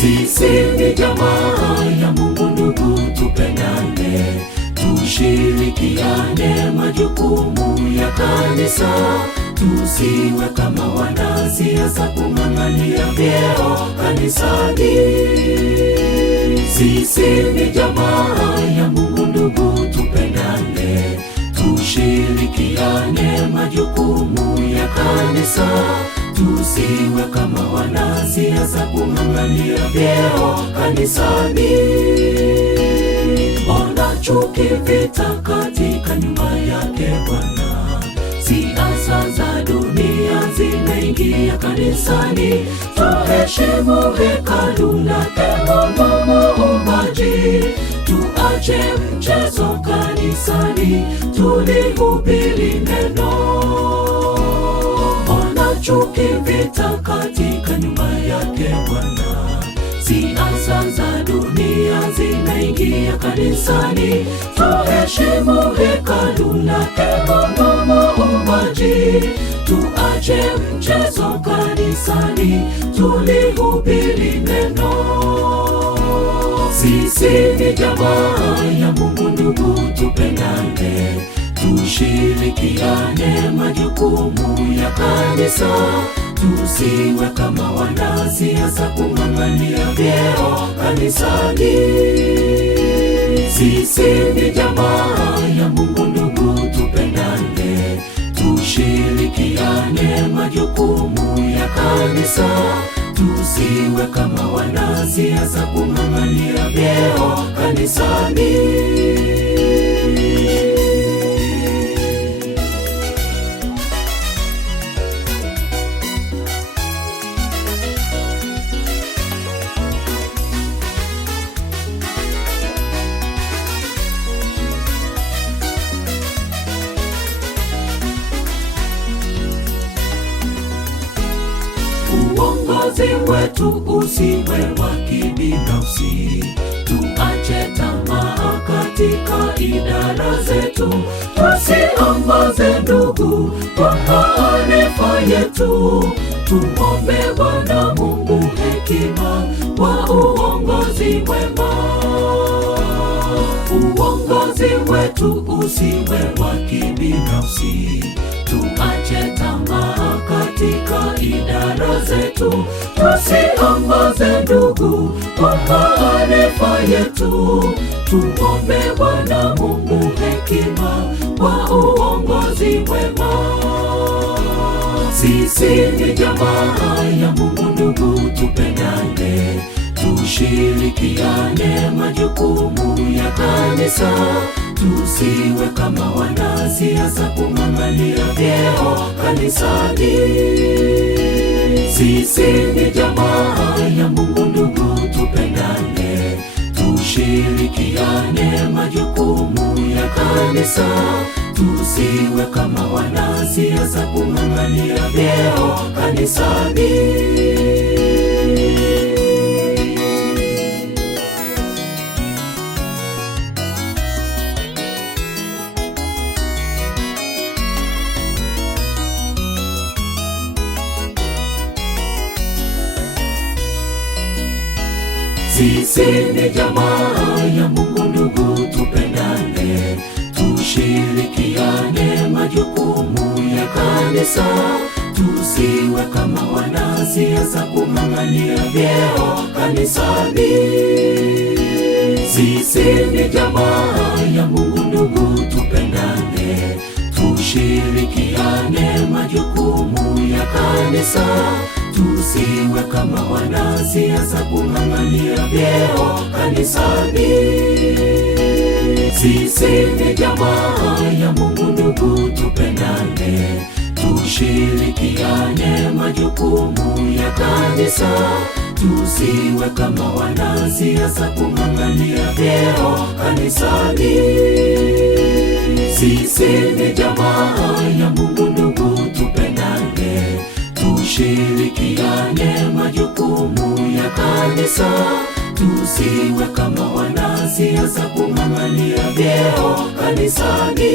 Sisi ni jamaa ya Mungu, ndugu, tupendane, tushirikiane majukumu ya kanisa, tusiwe kama wanasiasa kung'ang'ania vyeo kanisani. Sisi ni jamaa ya Mungu, ndugu, tupendane, tushirikiane majukumu ya kanisa, tusiwe kama wanasiasa kung'ang'ania vyeo kanisani. Ona chuki, vita katika nyumba yake Bwana, siasa za dunia zimeingia kanisani. Tuheshimu hekalu lake Mungu Muumbaji, tuache mchezo kanisani, tulihubiri neno. Ona chuki, vita katika nyumba yake Bwana, siasa za dunia zimeingia kanisani. Tuheshimu hekalu lake Mungu Muumbaji, tuache mchezo kanisani, tulihubiri neno. Sisi ni jamaa ya Mungu, ndugu, tupendane, tushirikiane majukumu ya kanisa, tusiwe kama wanasiasa kung'ang'ania vyeo kanisani. Sisi ni jamaa ya Mungu, ndugu, tupendane, tushirikiane majukumu ya kanisa, tusiwe kama wanasiasa kung'ang'ania vyeo kanisani. Uongozi wetu usiwe wa kibinafsi, tuache tamaa katika idara zetu, tusiongoze ndugu kwa maarifa yetu. Tuombe Bwana Mungu hekima kwa uongozi mwema. Uongozi wetu usiwe wa kibinafsi, tuache tamaa katika idara zetu, tusiongoze ndugu kwa maarifa yetu. Tuombe Bwana Mungu hekima kwa uongozi mwema. Sisi ni jamaa ya Mungu, ndugu, tupendane, tushirikiane majukumu ya kanisa, tusiwe kama wanasiasa kung'ang'ania vyeo kanisani. Sisi ni jamaa ya Mungu, ndugu, tupendane, tushirikiane majukumu ya kanisa, tusiwe kama wanasiasa kung'ang'ania vyeo kanisani. Sisi ni jamaa ya Mungu, ndugu, tupendane, tushirikiane majukumu ya kanisa, tusiwe kama wanasiasa kung'ang'ania vyeo kanisani. Sisi ni jamaa ya Mungu, ndugu, tupendane, tushirikiane majukumu ya kanisa, tusiwe kama wanasiasa kung'ang'ania vyeo kanisani. Sisi ni jamaa ya Mungu, ndugu, tupendane, tushirikiane majukumu ya kanisa, tusiwe kama wanasiasa kung'ang'ania vyeo kanisani. Sisi ni jamaa ya Mungu, ndugu, tupendane, tushirikiane majukumu ya kanisa, tusiwe kama wanasiasa kung'ang'ania vyeo kanisani.